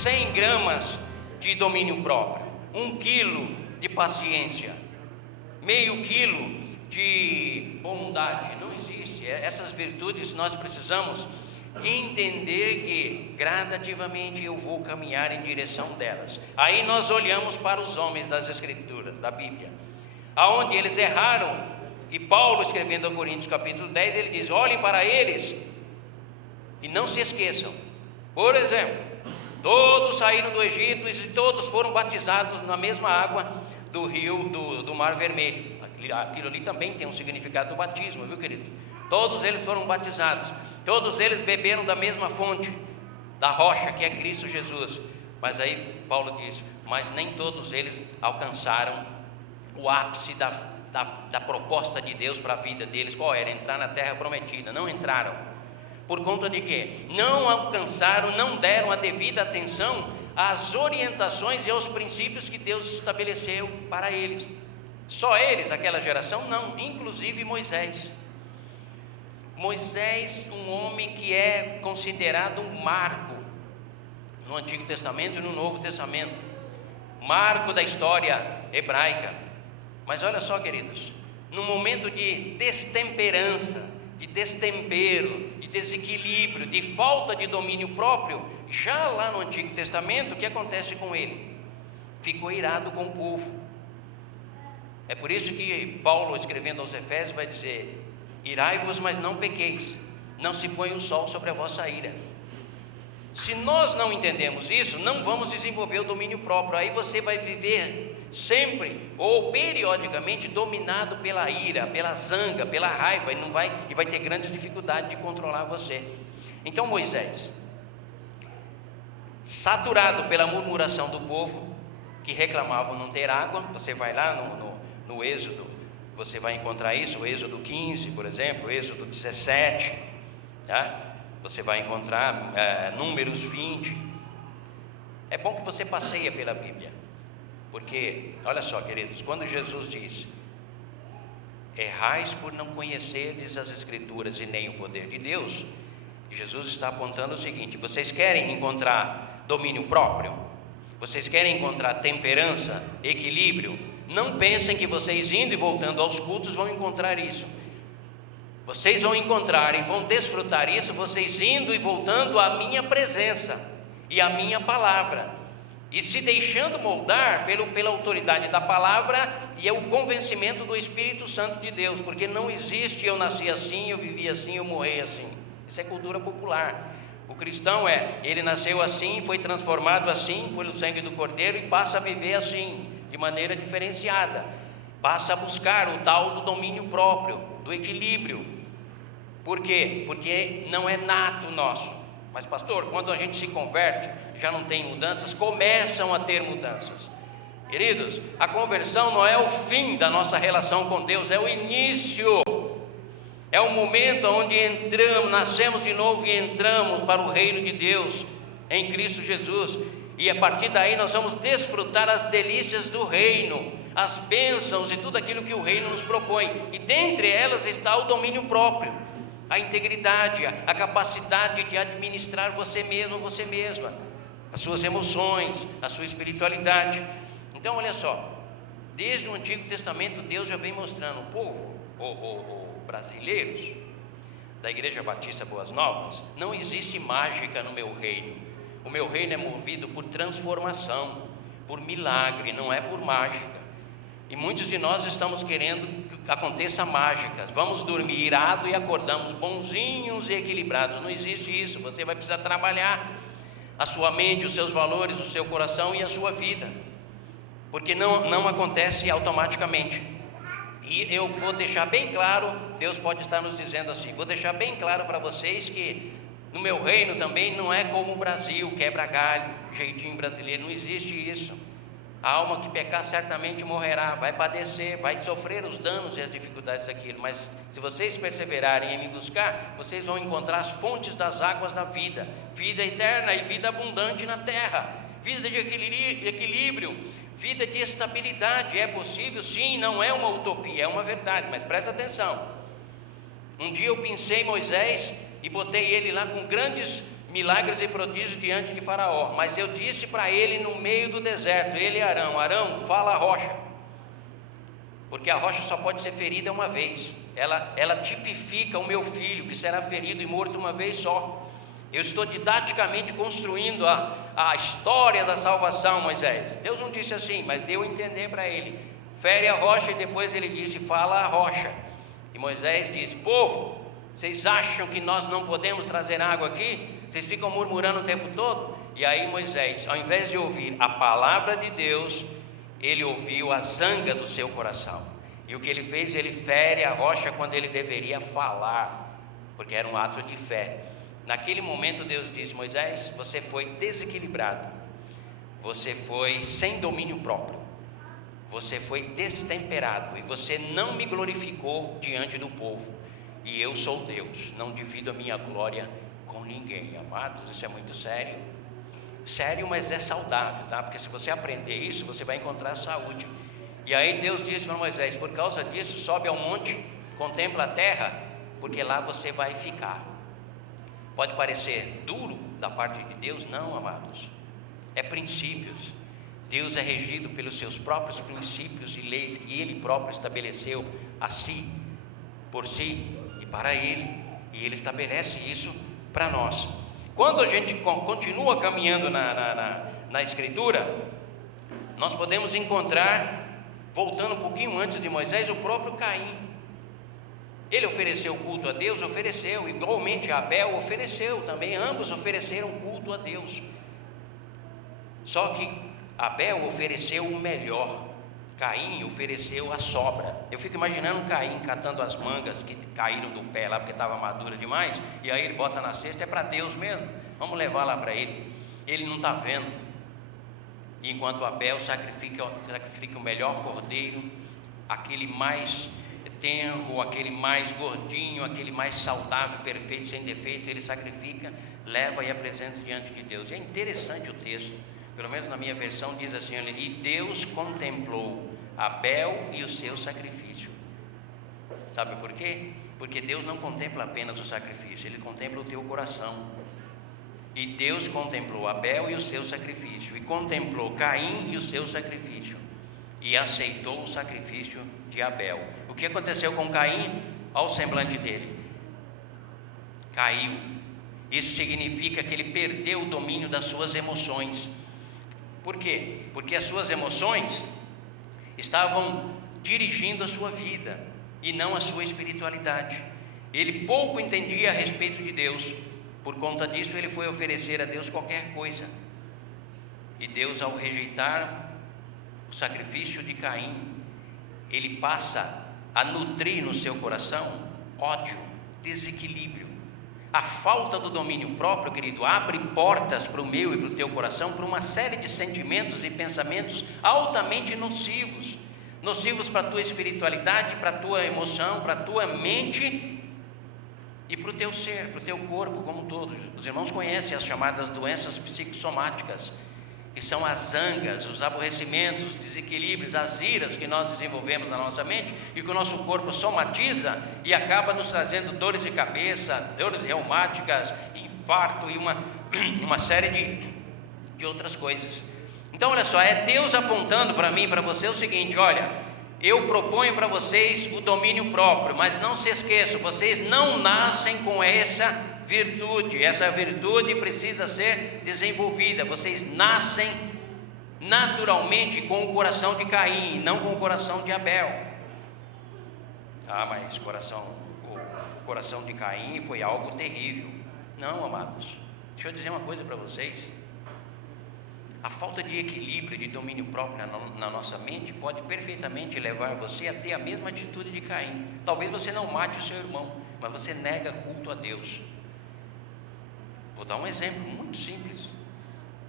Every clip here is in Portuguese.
100 gramas de domínio próprio, 1 quilo de paciência, meio quilo de bondade. Não existe. Essas virtudes nós precisamos entender que gradativamente eu vou caminhar em direção delas. Aí nós olhamos para os homens das Escrituras, da Bíblia, aonde eles erraram, e Paulo, escrevendo a Coríntios capítulo 10, ele diz: olhem para eles e não se esqueçam. Por exemplo, todos saíram do Egito e todos foram batizados na mesma água do rio, do Mar Vermelho. Aquilo ali também tem um significado do batismo, viu, querido? Todos eles foram batizados, todos eles beberam da mesma fonte, da rocha que é Cristo Jesus. Mas aí Paulo diz: mas nem todos eles alcançaram o ápice da proposta de Deus para a vida deles. Qual era? Entrar na terra prometida. Não entraram. Por conta de quê? Não alcançaram, não deram a devida atenção às orientações e aos princípios que Deus estabeleceu para eles. Só eles, aquela geração? Não, inclusive Moisés. Moisés, um homem que é considerado um marco no Antigo Testamento e no Novo Testamento, marco da história hebraica. Mas olha só, queridos, no momento de destemperança, de destempero, de desequilíbrio, de falta de domínio próprio, já lá no Antigo Testamento, o que acontece com ele? Ficou irado com o povo. É por isso que Paulo, escrevendo aos Efésios, vai dizer: irai-vos, mas não pequeis, não se ponha o sol sobre a vossa ira. Se nós não entendemos isso, não vamos desenvolver o domínio próprio. Aí você vai viver sempre ou periodicamente dominado pela ira, pela zanga, pela raiva, e vai ter grandes dificuldades de controlar você. Então Moisés, saturado pela murmuração do povo, que reclamavam não ter água, você vai lá no Êxodo, você vai encontrar isso, o Êxodo 15, por exemplo, o Êxodo 17, tá? Você vai encontrar Números 20. É bom que você passeie pela Bíblia, porque, olha só, queridos, quando Jesus diz: errais por não conhecerdes as Escrituras e nem o poder de Deus, Jesus está apontando o seguinte: vocês querem encontrar domínio próprio? Vocês querem encontrar temperança, equilíbrio? Não pensem que vocês indo e voltando aos cultos vão encontrar isso. Vocês vão encontrar e vão desfrutar isso vocês indo e voltando à minha presença e à minha palavra, e se deixando moldar pela autoridade da palavra e o convencimento do Espírito Santo de Deus, porque não existe eu nasci assim, eu vivi assim, eu morri assim. Isso é cultura popular. O cristão ele nasceu assim, foi transformado assim pelo sangue do Cordeiro e passa a viver assim, de maneira diferenciada, passa a buscar o tal do domínio próprio, do equilíbrio. Por quê? Porque não é nato nosso. Mas pastor, quando a gente se converte, já não tem mudanças? Começam a ter mudanças. Queridos, a conversão não é o fim da nossa relação com Deus, é o início. É o momento onde entramos, nascemos de novo e entramos para o reino de Deus em Cristo Jesus. E a partir daí nós vamos desfrutar as delícias do reino, as bênçãos e tudo aquilo que o reino nos propõe. E dentre elas está o domínio próprio, a integridade, a capacidade de administrar você mesmo, você mesma, as suas emoções, a sua espiritualidade. Então olha só, desde o Antigo Testamento Deus já vem mostrando o povo, brasileiros da Igreja Batista Boas Novas: não existe mágica no meu reino. O meu reino é movido por transformação, por milagre, não é por mágica. E muitos de nós estamos querendo que aconteça mágicas. Vamos dormir irado e acordamos bonzinhos e equilibrados. Não existe isso. Você vai precisar trabalhar a sua mente, os seus valores, o seu coração e a sua vida, porque não acontece automaticamente. E eu vou deixar bem claro, Deus pode estar nos dizendo assim: vou deixar bem claro para vocês que no meu reino também não é como o Brasil, quebra galho, jeitinho brasileiro. Não existe isso. A alma que pecar certamente morrerá, vai padecer, vai sofrer os danos e as dificuldades daquilo. Mas se vocês perseverarem em me buscar, vocês vão encontrar as fontes das águas da vida, vida eterna e vida abundante na terra, vida de equilíbrio, vida de estabilidade. É possível? Sim, não é uma utopia, é uma verdade. Mas presta atenção. Um dia eu pensei em Moisés e botei ele lá com grandes milagres e prodígios diante de Faraó, mas eu disse para ele no meio do deserto, ele e Arão: Arão, fala a rocha, porque a rocha só pode ser ferida uma vez. Ela tipifica o meu filho, que será ferido e morto uma vez só. Eu estou didaticamente construindo a história da salvação, Moisés. Deus não disse assim, mas deu a entender para ele: fere a rocha, e depois ele disse: fala a rocha. E Moisés disse: povo, vocês acham que nós não podemos trazer água aqui? Vocês ficam murmurando o tempo todo? E aí Moisés, ao invés de ouvir a palavra de Deus, ele ouviu a zanga do seu coração. E o que ele fez? Ele fere a rocha quando ele deveria falar, porque era um ato de fé. Naquele momento Deus disse: Moisés, você foi desequilibrado, você foi sem domínio próprio, você foi destemperado, e você não me glorificou diante do povo. E eu sou Deus, não divido a minha glória com ninguém. Amados, isso é muito sério. Sério, mas é saudável, tá? Porque se você aprender isso, você vai encontrar saúde. E aí Deus disse para Moisés: por causa disso, sobe ao monte, contempla a terra, porque lá você vai ficar. Pode parecer duro da parte de Deus? Não, amados, é princípios. Deus é regido pelos seus próprios princípios e leis que Ele próprio estabeleceu a si, por si e para Ele, e Ele estabelece isso para nós. Quando a gente continua caminhando na Escritura, nós podemos encontrar, voltando um pouquinho antes de Moisés, o próprio Caim. Ele ofereceu culto a Deus, ofereceu, igualmente Abel ofereceu também, ambos ofereceram culto a Deus. Só que Abel ofereceu o melhor, Caim ofereceu a sobra. Eu fico imaginando Caim catando as mangas que caíram do pé lá porque estava madura demais, e aí ele bota na cesta: é para Deus mesmo, vamos levar lá para ele. Ele não está vendo. Enquanto Abel sacrifica o melhor cordeiro, aquele mais tenro, aquele mais gordinho, aquele mais saudável, perfeito, sem defeito, ele sacrifica, leva e apresenta diante de Deus. E é interessante o texto, pelo menos na minha versão diz assim: e Deus contemplou Abel e o seu sacrifício. Sabe por quê? Porque Deus não contempla apenas o sacrifício, Ele contempla o teu coração. E Deus contemplou Abel e o seu sacrifício, e contemplou Caim e o seu sacrifício, e aceitou o sacrifício de Abel. O que aconteceu com Caim? Ao semblante dele, caiu. Isso significa que ele perdeu o domínio das suas emoções. Por quê? Porque as suas emoções estavam dirigindo a sua vida e não a sua espiritualidade. Ele pouco entendia a respeito de Deus. Por conta disso, ele foi oferecer a Deus qualquer coisa. E Deus, ao rejeitar o sacrifício de Caim, ele passa a nutrir no seu coração ódio, desequilíbrio. A falta do domínio próprio, querido, abre portas para o meu e para o teu coração para uma série de sentimentos e pensamentos altamente nocivos. Nocivos para a tua espiritualidade, para a tua emoção, para a tua mente e para o teu ser, para o teu corpo como um todo. Os irmãos conhecem as chamadas doenças psicossomáticas, que são as zangas, os aborrecimentos, os desequilíbrios, as iras que nós desenvolvemos na nossa mente e que o nosso corpo somatiza e acaba nos trazendo dores de cabeça, dores reumáticas, infarto e uma série de outras coisas. Então olha só, é Deus apontando para mim e para você o seguinte: olha, eu proponho para vocês o domínio próprio, mas não se esqueçam, vocês não nascem com essa virtude precisa ser desenvolvida. Vocês nascem naturalmente com o coração de Caim, não com o coração de Abel. Mas o coração de Caim foi algo terrível. Não, amados, deixa eu dizer uma coisa para vocês: a falta de equilíbrio, de domínio próprio na nossa mente pode perfeitamente levar você a ter a mesma atitude de Caim. Talvez você não mate o seu irmão, mas você nega culto a Deus. Vou dar um exemplo muito simples.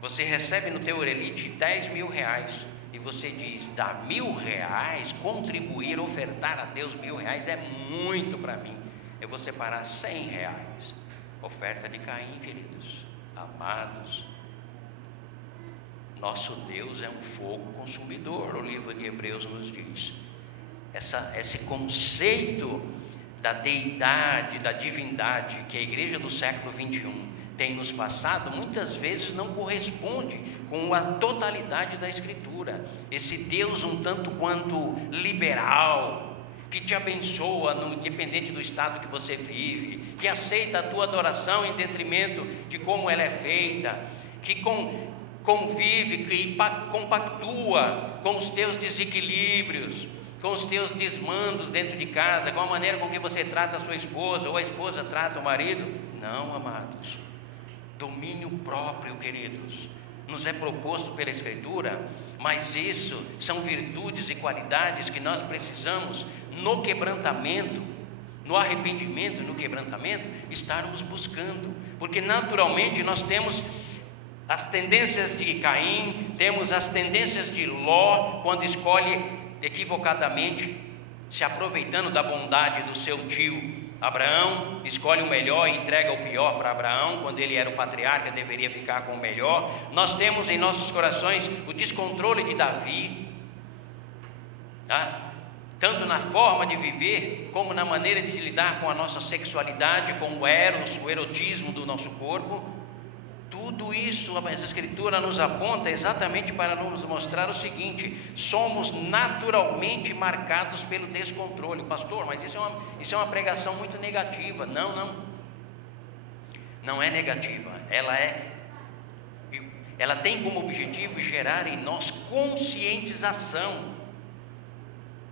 Você recebe no teu orelite 10 mil reais e você diz: dá R$1.000, contribuir, ofertar a Deus R$1.000 é muito para mim, eu vou separar R$100. Oferta de Caim, queridos, amados. Nosso Deus é um fogo consumidor, o livro de Hebreus nos diz. Esse conceito da deidade, da divindade, que a igreja do século 21 tem nos passado, muitas vezes não corresponde com a totalidade da Escritura. Esse Deus um tanto quanto liberal, que te abençoa independente do estado que você vive, que aceita a tua adoração em detrimento de como ela é feita, que convive, que compactua com os teus desequilíbrios, com os teus desmandos dentro de casa, com a maneira com que você trata a sua esposa, ou a esposa trata o marido. Não, amados, domínio próprio, queridos, nos é proposto pela Escritura, mas isso são virtudes e qualidades que nós precisamos, no quebrantamento, no arrependimento, no quebrantamento, estarmos buscando, porque naturalmente nós temos as tendências de Caim, temos as tendências de Ló, quando escolhe equivocadamente, se aproveitando da bondade do seu tio Abraão, escolhe o melhor e entrega o pior para Abraão, quando ele era o patriarca, deveria ficar com o melhor. Nós temos em nossos corações o descontrole de Davi, tanto na forma de viver, como na maneira de lidar com a nossa sexualidade, com o eros, o erotismo do nosso corpo. Tudo isso, a Escritura nos aponta exatamente para nos mostrar o seguinte: somos naturalmente marcados pelo descontrole. Pastor, mas isso é uma pregação muito negativa. Não é negativa, ela tem como objetivo gerar em nós conscientização,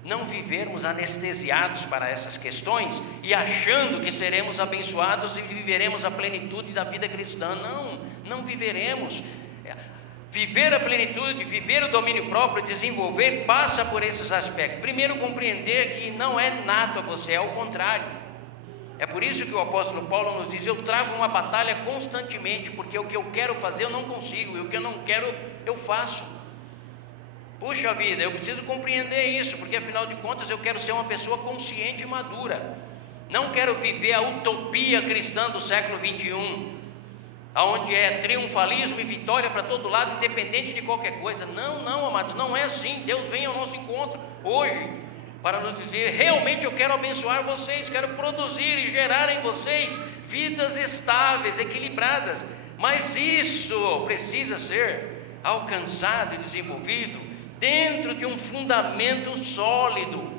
não vivermos anestesiados para essas questões e achando que seremos abençoados e viveremos a plenitude da vida cristã. Não viveremos. Viver a plenitude, viver o domínio próprio, desenvolver, passa por esses aspectos. Primeiro, compreender que não é nato a você, é o contrário. É por isso que o apóstolo Paulo nos diz: eu travo uma batalha constantemente, porque o que eu quero fazer eu não consigo, e o que eu não quero eu faço. Puxa vida, eu preciso compreender isso, porque afinal de contas eu quero ser uma pessoa consciente e madura. Não quero viver a utopia cristã do século 21, onde é triunfalismo e vitória para todo lado, independente de qualquer coisa. Não, amados, não é assim. Deus vem ao nosso encontro hoje para nos dizer: realmente eu quero abençoar vocês, quero produzir e gerar em vocês vidas estáveis, equilibradas, mas isso precisa ser alcançado e desenvolvido dentro de um fundamento sólido.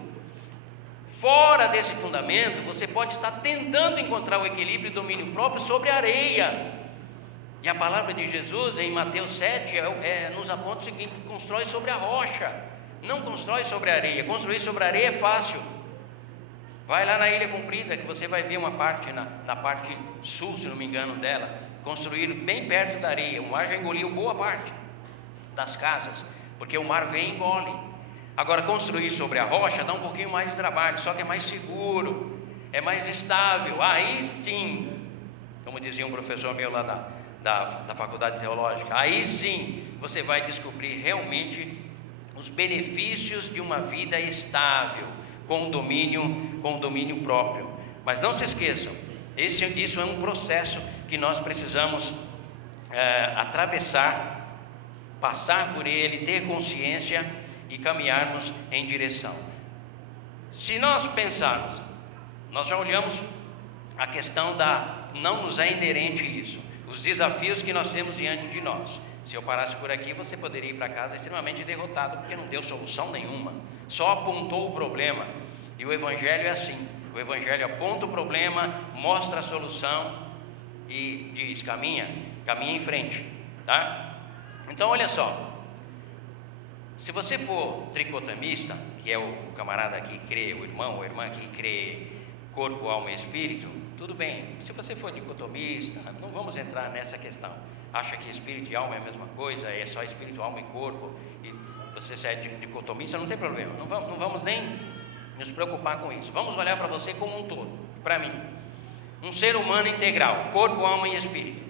Fora desse fundamento, você pode estar tentando encontrar o equilíbrio e domínio próprio sobre a areia. E a palavra de Jesus em Mateus 7 nos aponta o seguinte: constrói sobre a rocha, não constrói sobre a areia. Construir sobre a areia é fácil. Vai lá na Ilha Comprida, que você vai ver uma parte na parte sul, se não me engano, dela, construíram bem perto da areia. O mar já engoliu boa parte das casas, porque o mar vem e engole. Agora, construir sobre a rocha dá um pouquinho mais de trabalho, só que é mais seguro, é mais estável. Aí sim, como dizia um professor meu lá da faculdade teológica, aí sim você vai descobrir realmente os benefícios de uma vida estável, com domínio próprio. Mas não se esqueçam, isso é um processo que nós precisamos atravessar, passar por ele, ter consciência e caminharmos em direção. Se nós pensarmos, nós já olhamos a questão não nos é inerente isso, os desafios que nós temos diante de nós. Se eu parasse por aqui, você poderia ir para casa extremamente derrotado, porque não deu solução nenhuma, só apontou o problema. E o Evangelho é assim: o Evangelho aponta o problema, mostra a solução e diz: caminha em frente, tá? Então olha só, se você for tricotomista, que é o camarada que crê, o irmão ou a irmã que crê corpo, alma e espírito, tudo bem. Se você for dicotomista, não vamos entrar nessa questão. Acha que espírito e alma é a mesma coisa, é só espírito, alma e corpo, e você é dicotomista, não tem problema. Não vamos nem nos preocupar com isso. Vamos olhar para você como um todo, para mim, um ser humano integral, corpo, alma e espírito,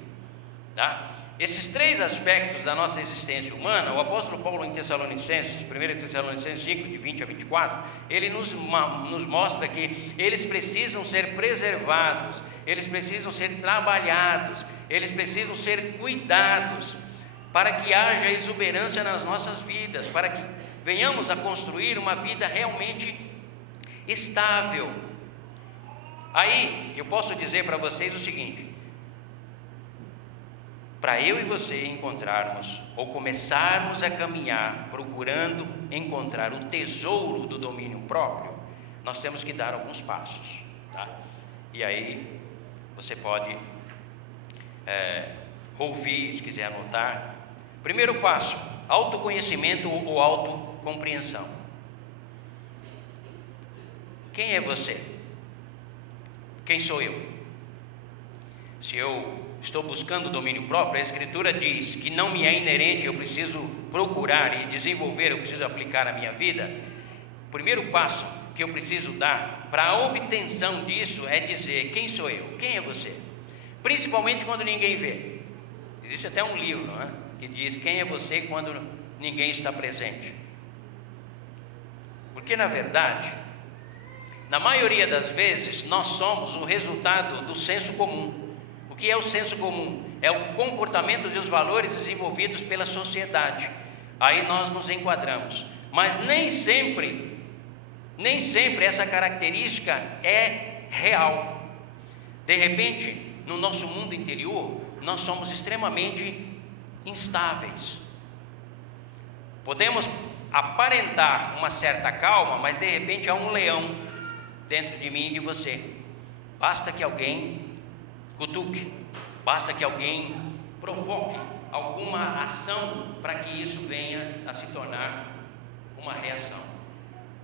tá? Esses três aspectos da nossa existência humana, o apóstolo Paulo em Tessalonicenses, 1 Tessalonicenses 5, de 20 a 24, ele nos mostra que eles precisam ser preservados, eles precisam ser trabalhados, eles precisam ser cuidados, para que haja exuberância nas nossas vidas, para que venhamos a construir uma vida realmente estável. Aí eu posso dizer para vocês o seguinte: para eu e você encontrarmos, ou começarmos a caminhar, procurando encontrar o tesouro do domínio próprio, nós temos que dar alguns passos, tá? E aí, você pode ouvir, se quiser anotar. Primeiro passo, autoconhecimento ou autocompreensão. Quem é você? Quem sou eu? Se eu estou buscando o domínio próprio, a Escritura diz que não me é inerente, eu preciso procurar e desenvolver, eu preciso aplicar a minha vida. O primeiro passo que eu preciso dar para a obtenção disso é dizer: quem sou eu? Quem é você? Principalmente quando ninguém vê. Existe até um livro, não é? Que diz: quem é você quando ninguém está presente? Porque na verdade, na maioria das vezes, nós somos o resultado do senso comum. O que é o senso comum? É o comportamento e os valores desenvolvidos pela sociedade. Aí nós nos enquadramos. Mas nem sempre essa característica é real. De repente, no nosso mundo interior, nós somos extremamente instáveis. Podemos aparentar uma certa calma, mas de repente há um leão dentro de mim e de você. Basta que alguém cutuque, basta que alguém provoque alguma ação para que isso venha a se tornar uma reação.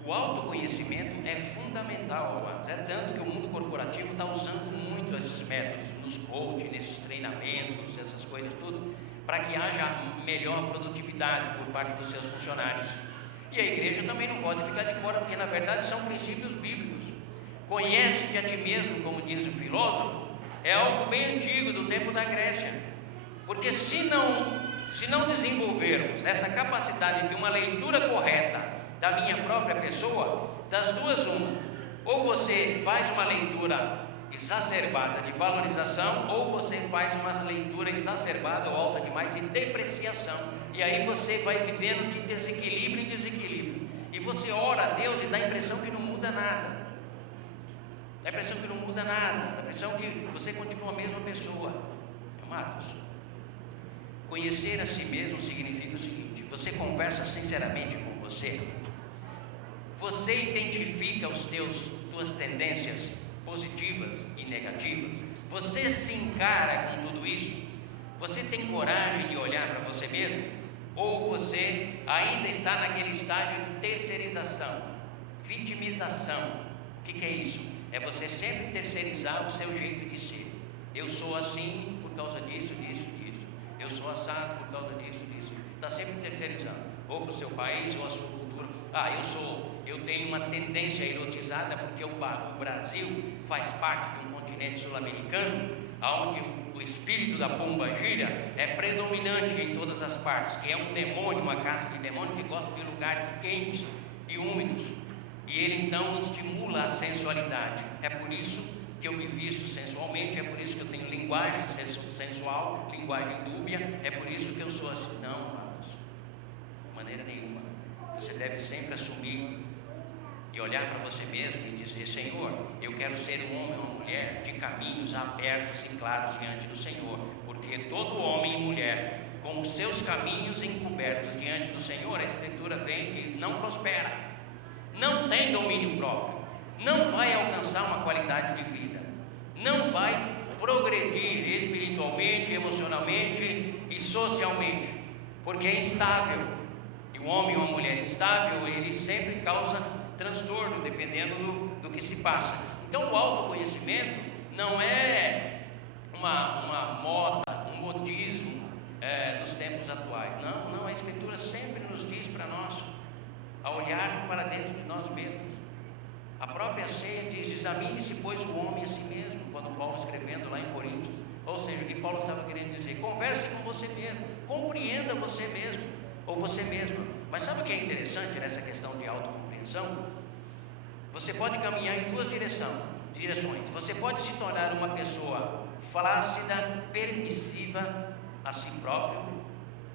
O autoconhecimento é fundamental, amados. É tanto que o mundo corporativo está usando muito esses métodos, nos coaching, nesses treinamentos, essas coisas tudo, para que haja melhor produtividade por parte dos seus funcionários. E a igreja também não pode ficar de fora, porque na verdade são princípios bíblicos. Conhece-te a ti mesmo, como diz o filósofo, é algo bem antigo, do tempo da Grécia. Porque se não desenvolvermos essa capacidade de uma leitura correta da minha própria pessoa, das duas uma: ou você faz uma leitura exacerbada de valorização, ou você faz uma leitura exacerbada ou alta demais de depreciação, e aí você vai vivendo de desequilíbrio em desequilíbrio, e você ora a Deus e dá a impressão que não muda nada, dá a impressão que não muda nada, dá a impressão que você continua a mesma pessoa. Amados, conhecer a si mesmo significa o seguinte: você conversa sinceramente com você, você identifica tuas tendências positivas e negativas, você se encara com tudo isso, você tem coragem de olhar para você mesmo, ou você ainda está naquele estágio de terceirização, vitimização? O que é isso? É você sempre terceirizar o seu jeito de ser. Eu sou assim por causa disso, disso, disso. Eu sou assado por causa disso, disso. Está sempre terceirizando, ou para o seu país, ou a sua cultura. Eu tenho uma tendência erotizada porque o Brasil faz parte de um continente sul-americano, onde o espírito da pomba gira é predominante em todas as partes, que é um demônio, uma caça de demônio que gosta de lugares quentes e úmidos, e ele então estimula a sensualidade. É por isso que eu me visto sensualmente, é por isso que eu tenho linguagem sensual, linguagem dúbia, é por isso que eu sou assim. Não, amados, de maneira nenhuma. Você deve sempre assumir e olhar para você mesmo e dizer: Senhor, eu quero ser um homem ou uma mulher de caminhos abertos e claros diante do Senhor, porque todo homem e mulher com os seus caminhos encobertos diante do Senhor, a Escritura vem e diz: não prospera, não tem domínio próprio, não vai alcançar uma qualidade de vida, não vai progredir espiritualmente, emocionalmente e socialmente, porque é instável. E o homem ou a mulher instável, ele sempre causa transtorno, dependendo do que se passa. Então, o autoconhecimento não é uma moda, um modismo dos tempos atuais. Não, a Escritura sempre nos diz para nós, a olharmos para dentro de nós mesmos. A própria ceia diz: examine-se, pois, o homem a si mesmo, quando Paulo escrevendo lá em Coríntios. Ou seja, o que Paulo estava querendo dizer: converse com você mesmo, compreenda você mesmo, ou você mesma. Mas sabe o que é interessante nessa questão de autocompreensão? Você pode caminhar em duas direções. Você pode se tornar uma pessoa flácida, permissiva a si próprio,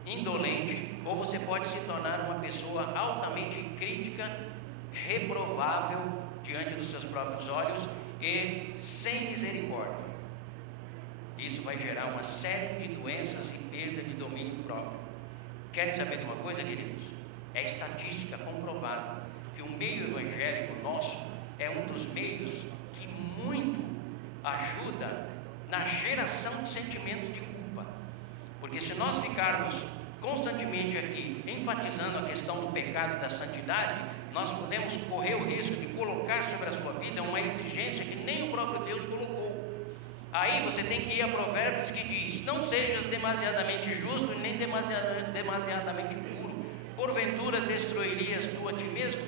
indolente, ou você pode se tornar uma pessoa altamente crítica, reprovável diante dos seus próprios olhos e sem misericórdia. isso vai gerar uma série de doenças e perda de domínio próprio. Querem saber de uma coisa, queridos? É estatística comprovada que o meio evangélico nosso é um dos meios que muito ajuda na geração de sentimento de culpa. Porque se nós ficarmos constantemente aqui enfatizando a questão do pecado e da santidade, nós podemos correr o risco de colocar sobre a sua vida uma exigência que nem o próprio Deus colocou. Aí você tem que ir a Provérbios que diz: não sejas demasiadamente justo nem demasiadamente puro, porventura destruirias tu a ti mesmo.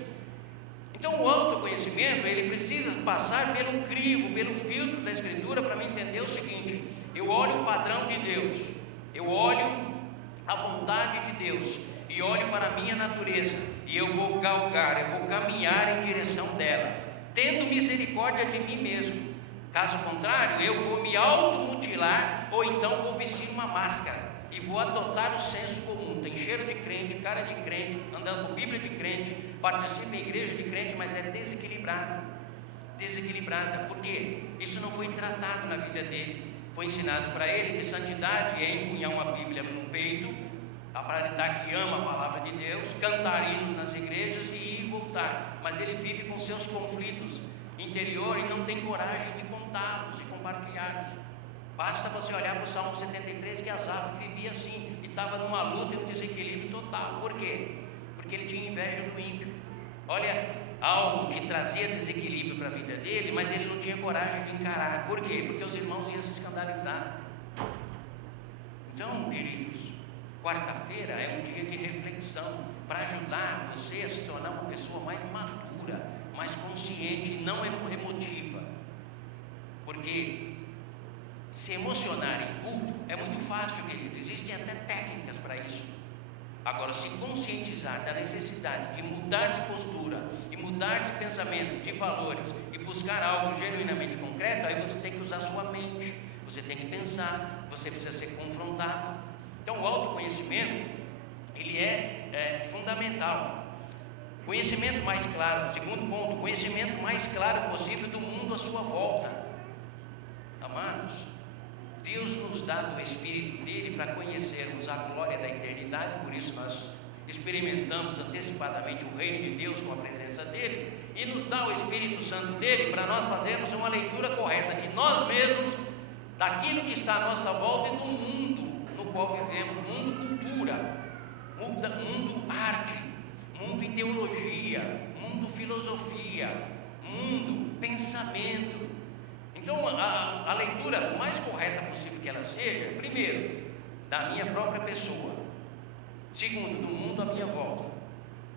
Então o autoconhecimento, ele precisa passar pelo crivo, pelo filtro da Escritura, para me entender o seguinte: eu olho o padrão de Deus, eu olho a vontade de Deus e olho para a minha natureza, e eu vou galgar, eu vou caminhar em direção dela, tendo misericórdia de mim mesmo. Caso contrário, eu vou me automutilar, ou então vou vestir uma máscara e vou adotar o senso comum. Tem cheiro de crente, cara de crente, andando com Bíblia de crente, participa da igreja de crente, mas é desequilibrada. Por quê? Isso não foi tratado na vida dele. Foi ensinado para ele que santidade é empunhar uma Bíblia no peito, aparentar que ama a palavra de Deus, cantar hinos nas igrejas e ir e voltar. Mas ele vive com seus conflitos interior e não tem coragem de contá-los e compartilhá-los. Basta você olhar para o Salmo 73, que Asaf vivia assim, e estava numa luta e um desequilíbrio total. Por quê? Porque ele tinha inveja do ímpio. Olha, algo que trazia desequilíbrio para a vida dele, mas ele não tinha coragem de encarar. Por quê? Porque os irmãos iam se escandalizar. Então, queridos, quarta-feira é um dia de reflexão para ajudar você a se tornar uma pessoa mais madura, mais consciente e não emotiva. Porque se emocionar em culto é muito fácil, querido. Existem até técnicas para isso. Agora, se conscientizar da necessidade de mudar de postura e mudar de pensamento, de valores e buscar algo genuinamente concreto, aí você tem que usar sua mente, você tem que pensar, você precisa ser confrontado. Então, o autoconhecimento, ele é fundamental. Conhecimento mais claro, segundo ponto, conhecimento mais claro possível do mundo à sua volta. Amados, Deus nos dá do Espírito dele para conhecermos a glória da eternidade, por isso nós experimentamos antecipadamente o reino de Deus com a presença dele, e nos dá o Espírito Santo dele para nós fazermos uma leitura correta de nós mesmos, daquilo que está à nossa volta e do mundo no qual vivemos, mundo cultura, mundo arte, mundo ideologia, mundo filosofia, mundo pensamento. Então a leitura mais correta possível que ela seja, primeiro, da minha própria pessoa, segundo, do mundo à minha volta.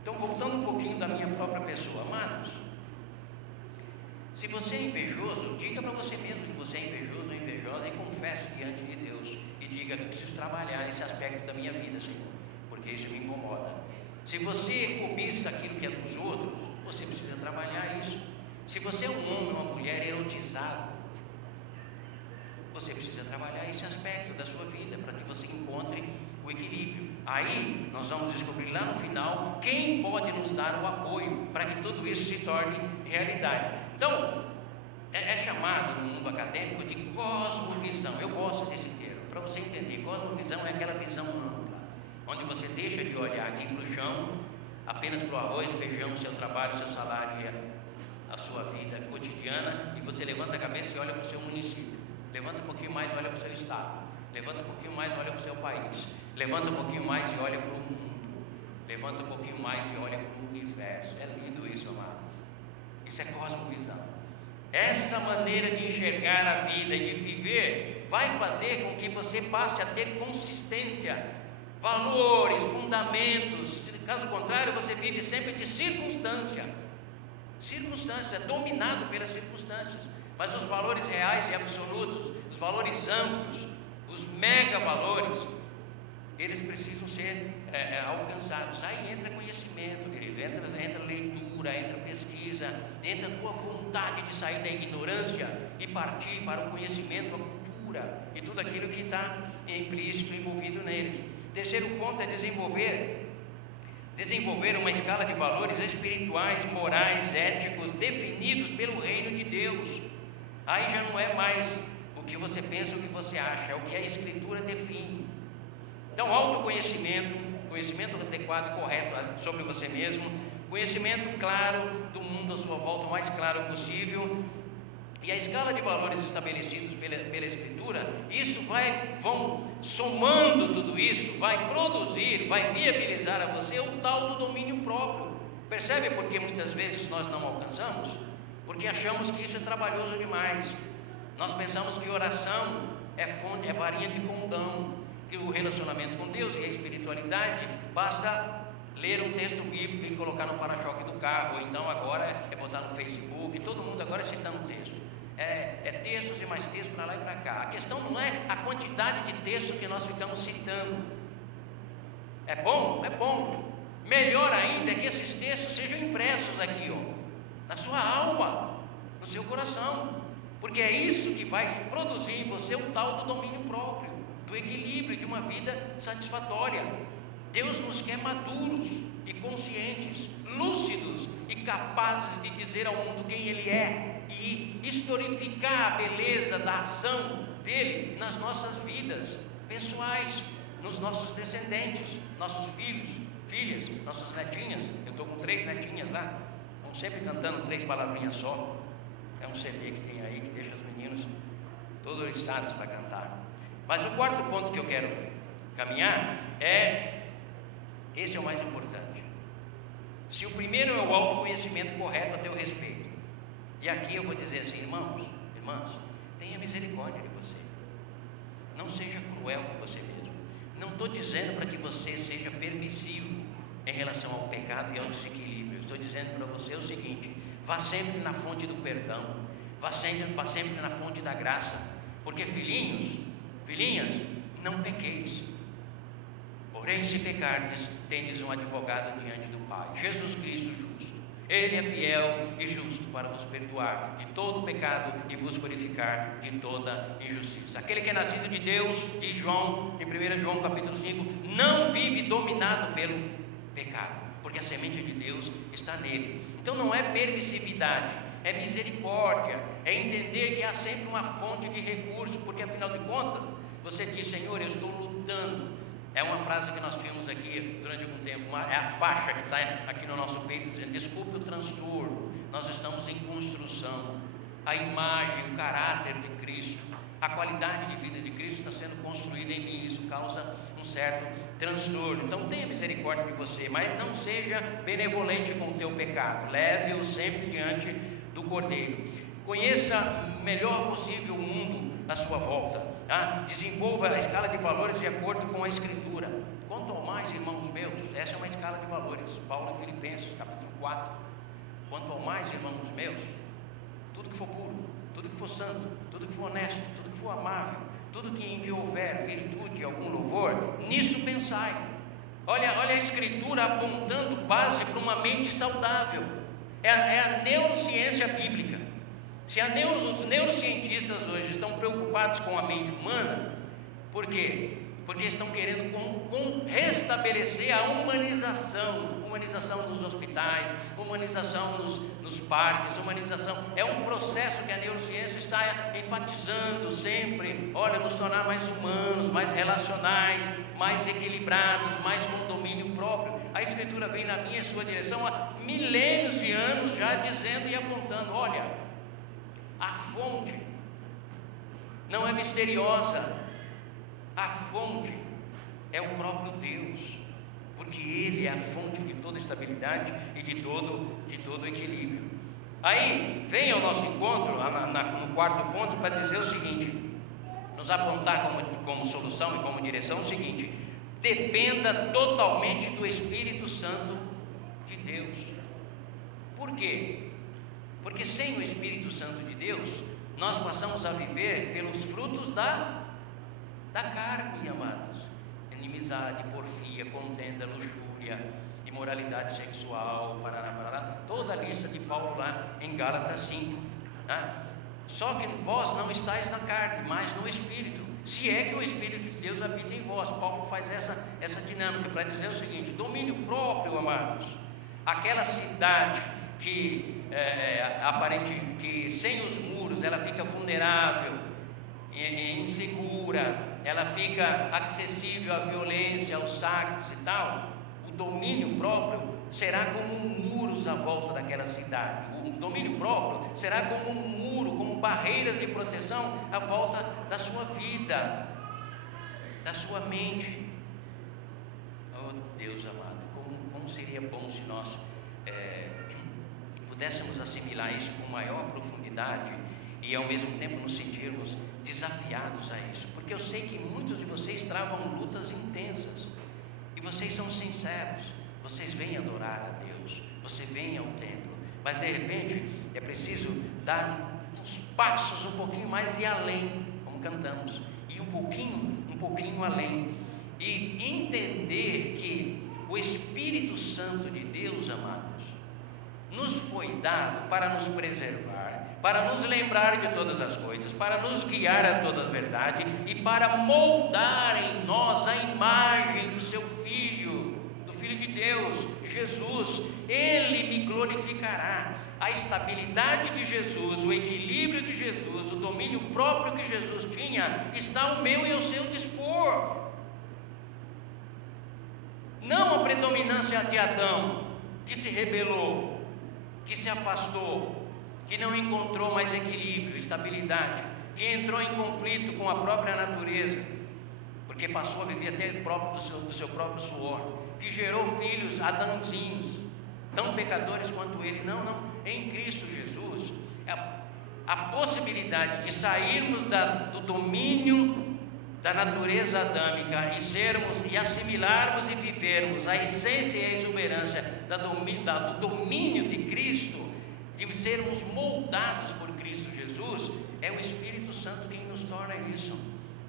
Então, voltando um pouquinho da minha própria pessoa, amados, se você é invejoso, diga para você mesmo que você é invejoso ou invejosa e confesse diante de Deus e diga que eu preciso trabalhar esse aspecto da minha vida, Senhor, porque isso me incomoda. Se você cobiça aquilo que é dos outros, você precisa trabalhar isso. Se você é um homem ou uma mulher erotizado, você precisa trabalhar esse aspecto da sua vida para que você encontre o equilíbrio. Aí nós vamos descobrir lá no final quem pode nos dar o apoio para que tudo isso se torne realidade. Então, é chamado no mundo acadêmico de cosmovisão. Eu gosto desse termo, para você entender. Cosmovisão é aquela visão ampla, onde você deixa de olhar aqui para o chão, apenas para o arroz, feijão, seu trabalho, seu salário e a sua vida cotidiana, e você levanta a cabeça e olha para o seu município, levanta um pouquinho mais e olha para o seu estado, levanta um pouquinho mais e olha para o seu país, levanta um pouquinho mais e olha para o mundo, levanta um pouquinho mais e olha para o universo. É lindo isso, amados. Isso é cosmovisão. Essa maneira de enxergar a vida e de viver vai fazer com que você passe a ter consistência, valores, fundamentos. Caso contrário, você vive sempre de circunstância, dominado pelas circunstâncias. Mas os valores reais e absolutos, os valores amplos, os mega valores, eles precisam ser alcançados. Aí entra conhecimento, querido, entra leitura, entra pesquisa, entra a tua vontade de sair da ignorância e partir para o conhecimento, a cultura e tudo aquilo que está implícito, envolvido neles. Terceiro ponto é desenvolver uma escala de valores espirituais, morais, éticos, definidos pelo reino de Deus. Aí já não é mais o que você pensa, o que você acha, é o que a Escritura define. Então, autoconhecimento, conhecimento adequado e correto sobre você mesmo, conhecimento claro do mundo à sua volta, o mais claro possível, e a escala de valores estabelecidos pela Escritura, isso vão somando tudo isso, vai produzir, vai viabilizar a você o tal do domínio próprio. Percebe por que muitas vezes nós não alcançamos? Porque achamos que isso é trabalhoso demais. Nós pensamos que oração é varinha de condão, que o relacionamento com Deus e a espiritualidade basta ler um texto bíblico e colocar no para-choque do carro, ou então agora é botar no Facebook, todo mundo agora citando texto. É textos e mais textos para lá e para cá. A questão não é a quantidade de texto que nós ficamos citando. É bom? É bom. Melhor ainda é que esses textos sejam impressos aqui, na sua alma, no seu coração, porque é isso que vai produzir em você o tal do domínio próprio, do equilíbrio de uma vida satisfatória. Deus nos quer maduros e conscientes, lúcidos e capazes de dizer ao mundo quem Ele é e historificar a beleza da ação dele nas nossas vidas pessoais, nos nossos descendentes, nossos filhos, filhas, nossas netinhas. Eu estou com 3 netinhas lá, estão sempre cantando 3 palavrinhas só. É um CD que tem aí que deixa os meninos todos oriçados para cantar. Mas o quarto ponto que eu quero caminhar esse é o mais importante. Se o primeiro é o autoconhecimento correto a teu respeito, e aqui eu vou dizer assim, irmãos, irmãs, tenha misericórdia de você, não seja cruel com você mesmo. Não estou dizendo para que você seja permissivo em relação ao pecado e ao desequilíbrio. Estou dizendo para você o seguinte: vá sempre na fonte do perdão, vá sempre na fonte da graça, porque filhinhos, filhinhas, não pequeis. Porém, se pecardes, tendes um advogado diante do Pai, Jesus Cristo justo. Ele é fiel e justo para vos perdoar de todo o pecado e vos purificar de toda injustiça. Aquele que é nascido de Deus, diz João, em 1 João capítulo 5, não vive dominado pelo pecado, porque a semente de Deus está nele. Então não é permissividade, é misericórdia, é entender que há sempre uma fonte de recurso, porque afinal de contas, você diz: Senhor, eu estou lutando. É uma frase que nós tínhamos aqui durante algum tempo, é a faixa que está aqui no nosso peito, dizendo: desculpe o transtorno, nós estamos em construção. A imagem, o caráter de Cristo, a qualidade de vida de Cristo está sendo construída em mim. Isso causa um certo transtorno. Então tenha misericórdia de você, mas não seja benevolente com o teu pecado, leve-o sempre diante do Cordeiro. Conheça o melhor possível o mundo à sua volta, tá? Desenvolva a escala de valores de acordo com a Escritura. Quanto ao mais, irmãos meus, essa é uma escala de valores. Paulo em Filipenses, capítulo 4. Quanto ao mais, irmãos meus, tudo que for puro, tudo que for santo, tudo que for honesto, tudo que for amável, tudo em que houver virtude e algum louvor, nisso pensai. Olha a Escritura apontando base para uma mente saudável. É a neurociência bíblica. Se os neurocientistas hoje estão preocupados com a mente humana, por quê? Porque estão querendo restabelecer a humanização nos hospitais, humanização nos parques, humanização. É um processo que a neurociência está enfatizando sempre. Olha, nos tornar mais humanos, mais relacionais, mais equilibrados, mais com domínio próprio. A Escritura vem na minha e sua direção há milênios de anos já dizendo e apontando: olha, a fonte não é misteriosa, a fonte é o próprio Deus, porque Ele é a fonte de toda estabilidade e de todo equilíbrio. Aí vem ao nosso encontro, no quarto ponto, para dizer o seguinte, nos apontar como solução e como direção o seguinte: dependa totalmente do Espírito Santo de Deus. Por quê? Porque sem o Espírito Santo de Deus, nós passamos a viver pelos frutos da carne, amados: inimizade, porfia, contenda, luxúria, imoralidade sexual, parará, toda a lista de Paulo lá em Gálatas 5, tá? Só que vós não estáis na carne, mas no Espírito, se é que o Espírito de Deus habita em vós. Paulo faz essa dinâmica para dizer o seguinte: domínio próprio, amados. Aquela cidade que sem os muros ela fica vulnerável insegura, ela fica acessível à violência, aos saques e tal, o domínio próprio será como muros à volta daquela cidade. O domínio próprio será como um muro, como barreiras de proteção à volta da sua vida, da sua mente. Oh Deus amado, como seria bom se nós pudéssemos assimilar isso com maior profundidade e ao mesmo tempo nos sentirmos desafiados a isso, porque eu sei que muitos de vocês travam lutas intensas e vocês são sinceros, vocês vêm adorar a Deus, você vem ao templo, mas de repente é preciso dar uns passos um pouquinho mais e além, como cantamos, e um pouquinho além, e entender que o Espírito Santo de Deus, amados, nos foi dado para nos preservar, para nos lembrar de todas as coisas, para nos guiar a toda a verdade e para moldar em nós a imagem do seu Filho, do Filho de Deus, Jesus. Ele me glorificará. A estabilidade de Jesus, o equilíbrio de Jesus, o domínio próprio que Jesus tinha, está ao meu e ao seu dispor. Não a predominância de Adão, que se rebelou, que se afastou, que não encontrou mais equilíbrio, estabilidade, que entrou em conflito com a própria natureza, porque passou a viver até do seu próprio suor, que gerou filhos adãozinhos, tão pecadores quanto ele. Não, em Cristo Jesus, a possibilidade de sairmos do domínio da natureza adâmica e assimilarmos e vivermos a essência e a exuberância do domínio de Cristo, de sermos moldados por Cristo Jesus, é o Espírito Santo quem nos torna isso.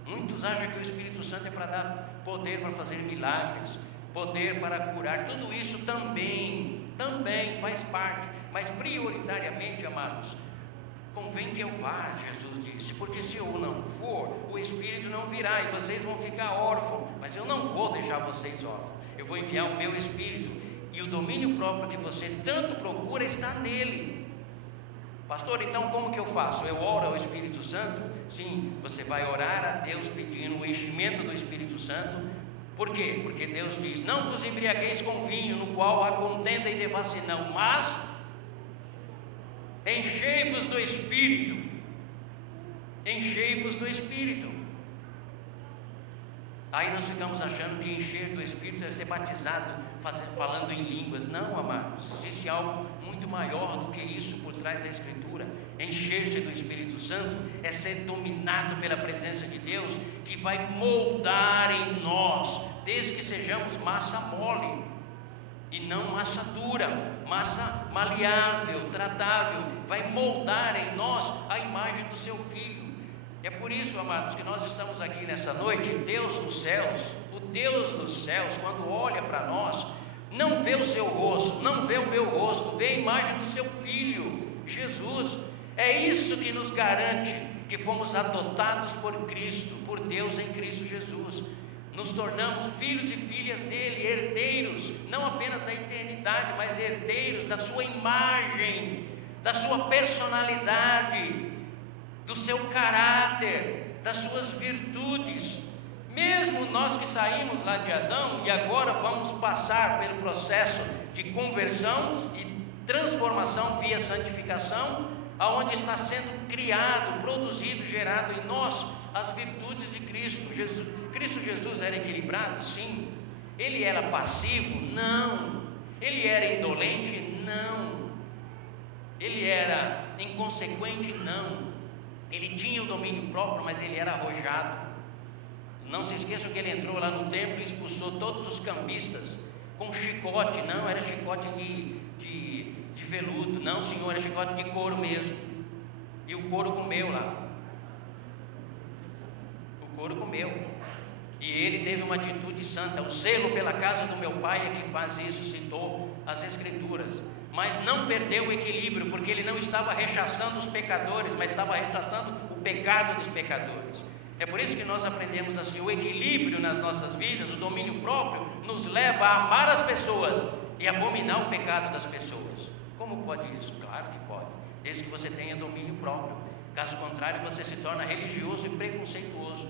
Muitos acham que o Espírito Santo é para dar poder para fazer milagres, poder para curar. Tudo isso também faz parte, mas prioritariamente, amados, convém que eu vá, Jesus disse, porque se eu não for, o Espírito não virá e vocês vão ficar órfãos, mas eu não vou deixar vocês órfãos, eu vou enviar o meu Espírito, e o domínio próprio que você tanto procura está nele. Pastor, então como que eu faço? Eu oro ao Espírito Santo? Sim, você vai orar a Deus pedindo o enchimento do Espírito Santo. Por quê? Porque Deus diz: não vos embriagueis com vinho, no qual há contenda e devassidão, mas enchei-vos do Espírito. Enchei-vos do Espírito. Aí nós ficamos achando que encher do Espírito é ser batizado falando em línguas. Não, amados, existe algo muito maior do que isso por trás da Escritura. Encher-se do Espírito Santo é ser dominado pela presença de Deus, que vai moldar em nós, desde que sejamos massa mole e não massa dura, massa maleável, tratável, vai moldar em nós a imagem do seu Filho. É por isso, amados, que nós estamos aqui nessa noite. Deus dos céus, o Deus dos céus, quando olha para nós, não vê o seu rosto, não vê o meu rosto, vê a imagem do seu Filho, Jesus. É isso que nos garante que fomos adotados por Cristo, por Deus em Cristo Jesus. Nos tornamos filhos e filhas dele, herdeiros, não apenas da eternidade, mas herdeiros da sua imagem, da sua personalidade, do seu caráter, das suas virtudes. Mesmo nós que saímos lá de Adão e agora vamos passar pelo processo de conversão e transformação via santificação, aonde está sendo criado, produzido, gerado em nós as virtudes de Cristo. Cristo Jesus era equilibrado? Sim. Ele era passivo? Não. Ele era indolente? Não. Ele era inconsequente? Não. Ele tinha o domínio próprio, mas ele era arrojado. Não se esqueçam que ele entrou lá no templo e expulsou todos os cambistas com chicote. Não, era chicote de veludo. Não, senhor, era chicote de couro mesmo. E o couro comeu lá. O couro comeu. E ele teve uma atitude santa. O zelo pela casa do meu pai é que faz isso, citou as Escrituras. Mas não perdeu o equilíbrio, porque ele não estava rechaçando os pecadores, mas estava rechaçando o pecado dos pecadores. É por isso que nós aprendemos assim: o equilíbrio nas nossas vidas, o domínio próprio, nos leva a amar as pessoas e abominar o pecado das pessoas. Como pode isso? Claro que pode, desde que você tenha domínio próprio. Caso contrário, você se torna religioso e preconceituoso.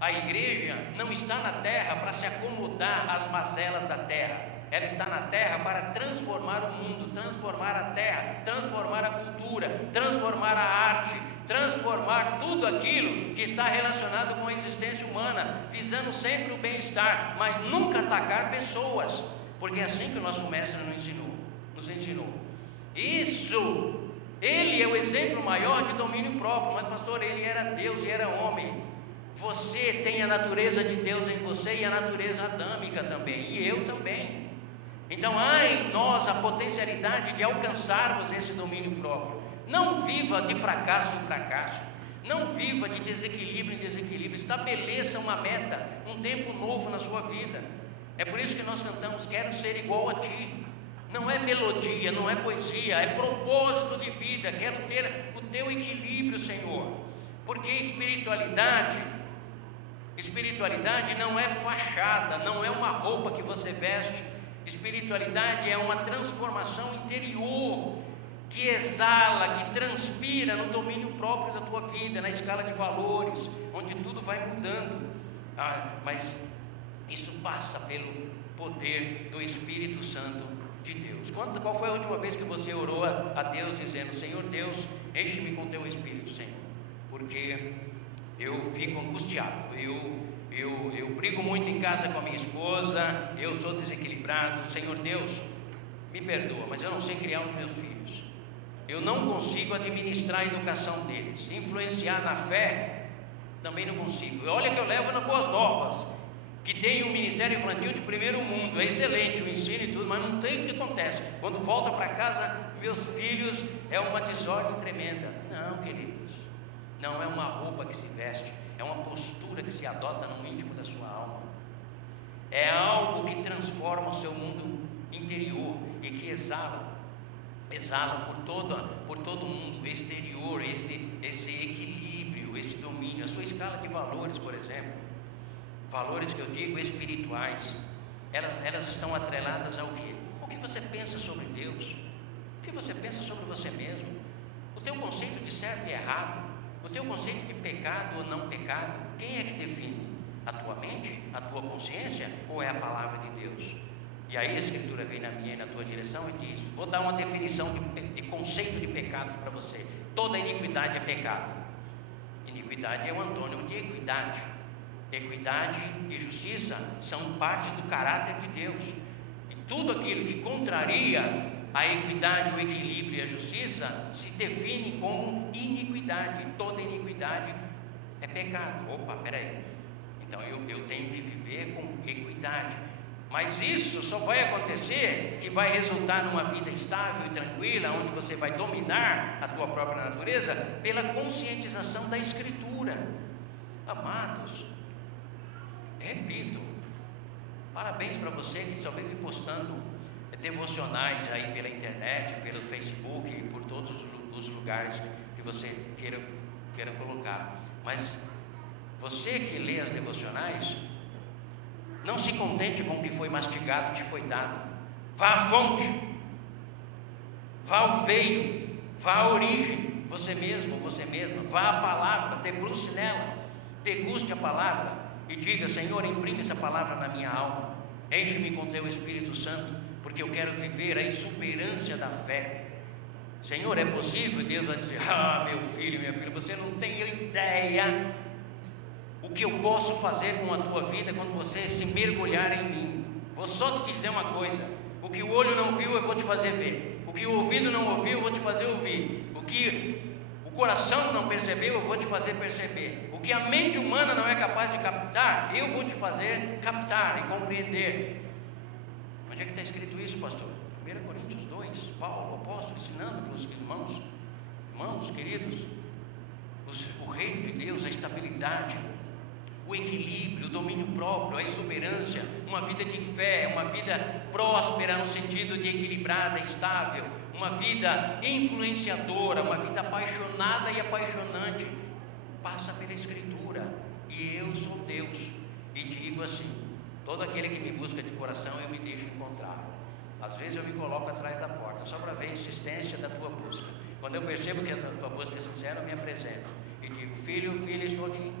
A igreja não está na terra para se acomodar às mazelas da terra. Ela está na terra para transformar o mundo, transformar a terra, transformar a cultura, transformar a arte, transformar tudo aquilo que está relacionado com a existência humana, visando sempre o bem-estar, mas nunca atacar pessoas, porque é assim que o nosso mestre nos ensinou. Isso, ele é o exemplo maior de domínio próprio. Mas pastor, ele era Deus e era homem. Você tem a natureza de Deus em você e a natureza adâmica também, e eu também. Então há em nós a potencialidade de alcançarmos esse domínio próprio. Não viva de fracasso em fracasso, não viva de desequilíbrio em desequilíbrio. Estabeleça uma meta, um tempo novo na sua vida. É por isso que nós cantamos: quero ser igual a ti. Não é melodia, não é poesia, é propósito de vida. Quero ter o teu equilíbrio, Senhor, porque espiritualidade não é fachada, não é uma roupa que você veste. Espiritualidade é uma transformação interior que exala, que transpira no domínio próprio da tua vida, na escala de valores, onde tudo vai mudando. Mas isso passa pelo poder do Espírito Santo de Deus. Qual foi a última vez que você orou a Deus dizendo: Senhor Deus, enche-me com teu Espírito, Senhor, porque eu fico angustiado, eu brigo muito em casa com a minha esposa, eu sou desequilibrado. Senhor Deus, me perdoa, mas eu não sei criar os meus filhos, eu não consigo administrar a educação deles, influenciar na fé, também não consigo. Olha que eu levo na Boas Novas, que tem um ministério infantil de primeiro mundo, é excelente o ensino e tudo, mas não tem o que acontece. Quando volta para casa, meus filhos, é uma desordem tremenda. Não, queridos, não é uma roupa que se veste, é uma postura que se adota no íntimo da sua alma. É algo que transforma o seu mundo interior e que exala por todo o mundo exterior, esse equilíbrio, esse domínio. A sua escala de valores, por exemplo, valores que eu digo espirituais, elas estão atreladas ao quê? O que você pensa sobre Deus, o que você pensa sobre você mesmo, o teu conceito de certo e errado, o teu conceito de pecado ou não pecado. Quem é que define? A tua mente, a tua consciência, ou é a palavra de Deus? E aí a Escritura vem na minha e na tua direção e diz: vou dar uma definição de conceito de pecado para você. Toda iniquidade é pecado. Iniquidade é o antônimo de equidade. Equidade e justiça são partes do caráter de Deus, e tudo aquilo que contraria a equidade, o equilíbrio e a justiça se define como iniquidade. Toda iniquidade é pecado. Opa, peraí, então eu tenho que viver com equidade. Mas isso só vai acontecer, que vai resultar numa vida estável e tranquila, onde você vai dominar a tua própria natureza, pela conscientização da Escritura. Amados, repito, parabéns para você que só vive postando devocionais aí pela internet, pelo Facebook e por todos os lugares que você queira colocar. Mas você que lê as devocionais, não se contente com o que foi mastigado, te foi dado. Vá à fonte, vá ao veio, vá à origem, você mesmo, você mesma. Vá à palavra, debruce nela, deguste a palavra e diga: Senhor, imprime essa palavra na minha alma, enche-me com teu Espírito Santo, porque eu quero viver a exuberância da fé. Senhor, é possível? Deus vai dizer: meu filho, minha filha, você não tem ideia o que eu posso fazer com a tua vida quando você se mergulhar em mim. Vou só te dizer uma coisa: o que o olho não viu, eu vou te fazer ver. O que o ouvido não ouviu, eu vou te fazer ouvir. O que o coração não percebeu, eu vou te fazer perceber. O que a mente humana não é capaz de captar, eu vou te fazer captar e compreender. Onde é que está escrito isso, pastor? 1 Coríntios 2, Paulo, o apóstolo, ensinando para os irmãos queridos, o reino de Deus, a estabilidade, o equilíbrio, o domínio próprio, a exuberância, uma vida de fé, uma vida próspera no sentido de equilibrada, estável, uma vida influenciadora, uma vida apaixonada e apaixonante, passa pela Escritura. E eu sou Deus, e digo assim: todo aquele que me busca de coração, eu me deixo encontrar. Às vezes eu me coloco atrás da porta, só para ver a insistência da tua busca, Quando eu percebo que a tua busca é sincera, eu me apresento e digo: filho, filha, estou aqui.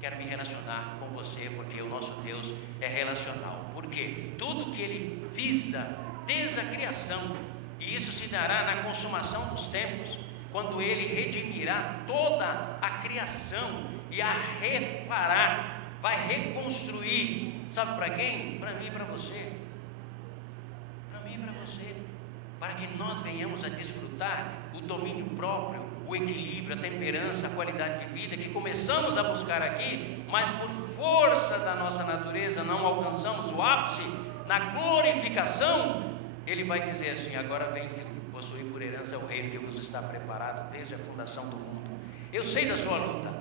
Quero me relacionar com você, porque o nosso Deus é relacional. Porque tudo que Ele visa desde a criação, e isso se dará na consumação dos tempos, quando Ele redimirá toda a criação e a refará, vai reconstruir. Sabe para quem? Para mim e para você. Para mim e para você. Para que nós venhamos a desfrutar o domínio próprio, o equilíbrio, a temperança, a qualidade de vida que começamos a buscar aqui, mas por força da nossa natureza não alcançamos o ápice. Na glorificação, Ele vai dizer assim: agora vem, filho, possuir por herança o reino que vos está preparado desde a fundação do mundo. Eu sei da sua luta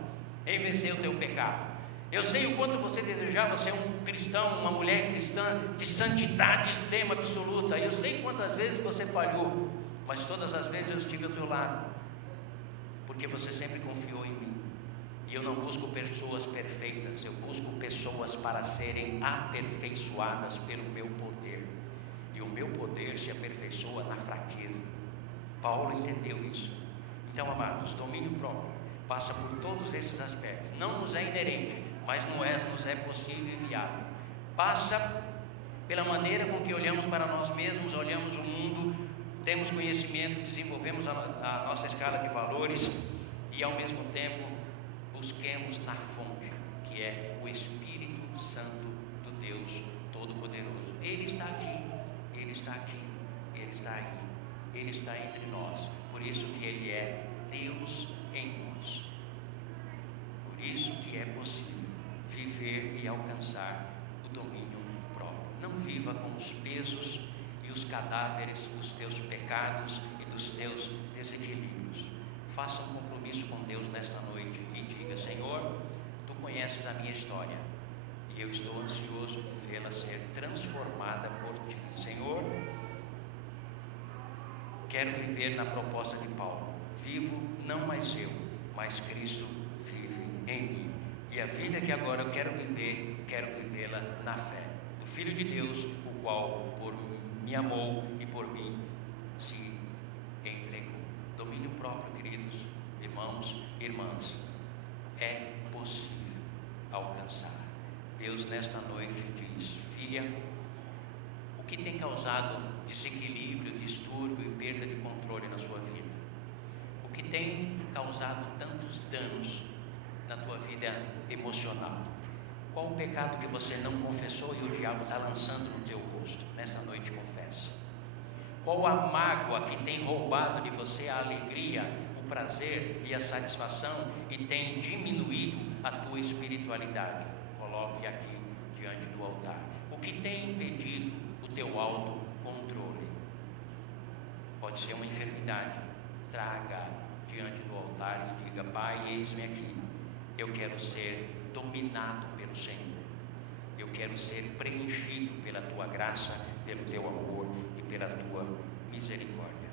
em vencer o teu pecado. Eu sei o quanto você desejava ser um cristão, uma mulher cristã de santidade extrema, absoluta. Eu sei quantas vezes você falhou, mas todas as vezes eu estive ao teu lado, porque você sempre confiou em mim. E eu não busco pessoas perfeitas, eu busco pessoas para serem aperfeiçoadas pelo meu poder. E o meu poder se aperfeiçoa na fraqueza. Paulo entendeu isso. Então, amados, domínio próprio passa por todos esses aspectos. Não nos é inerente, mas nos é possível e viável. Passa pela maneira com que olhamos para nós mesmos, olhamos o mundo, temos conhecimento, desenvolvemos a nossa escala de valores e, ao mesmo tempo, busquemos na fonte, que é o Espírito Santo do Deus Todo-Poderoso. Ele está aqui, Ele está aqui, Ele está aí, Ele está entre nós. Por isso que Ele é Deus em nós. Por isso que é possível viver e alcançar o domínio próprio. Não viva com os pesos e os cadáveres dos teus pecados e dos teus desequilíbrios. Faça um compromisso com Deus nesta noite e diga: Senhor, Tu conheces a minha história e eu estou ansioso por vê-la ser transformada por Ti. Senhor, quero viver na proposta de Paulo. Vivo não mais eu, mas Cristo vive em mim. E a vida que agora eu quero vivê-la na fé do Filho de Deus, o qual me amou e por mim se entregou. Domínio próprio, queridos irmãos e irmãs, é possível alcançar. Deus nesta noite diz: filha, o que tem causado desequilíbrio, distúrbio e perda de controle na sua vida? O que tem causado tantos danos na tua vida emocional? Qual o pecado que você não confessou e o diabo está lançando no teu rosto? Nesta noite confessa. Qual a mágoa que tem roubado de você a alegria, o prazer e a satisfação e tem diminuído a tua espiritualidade? Coloque aqui diante do altar. O que tem impedido o teu autocontrole? Pode ser uma enfermidade. Traga diante do altar e diga: Pai, eis-me aqui. Eu quero ser dominado pelo Senhor. Eu quero ser preenchido pela Tua graça, pelo Teu amor e pela Tua misericórdia.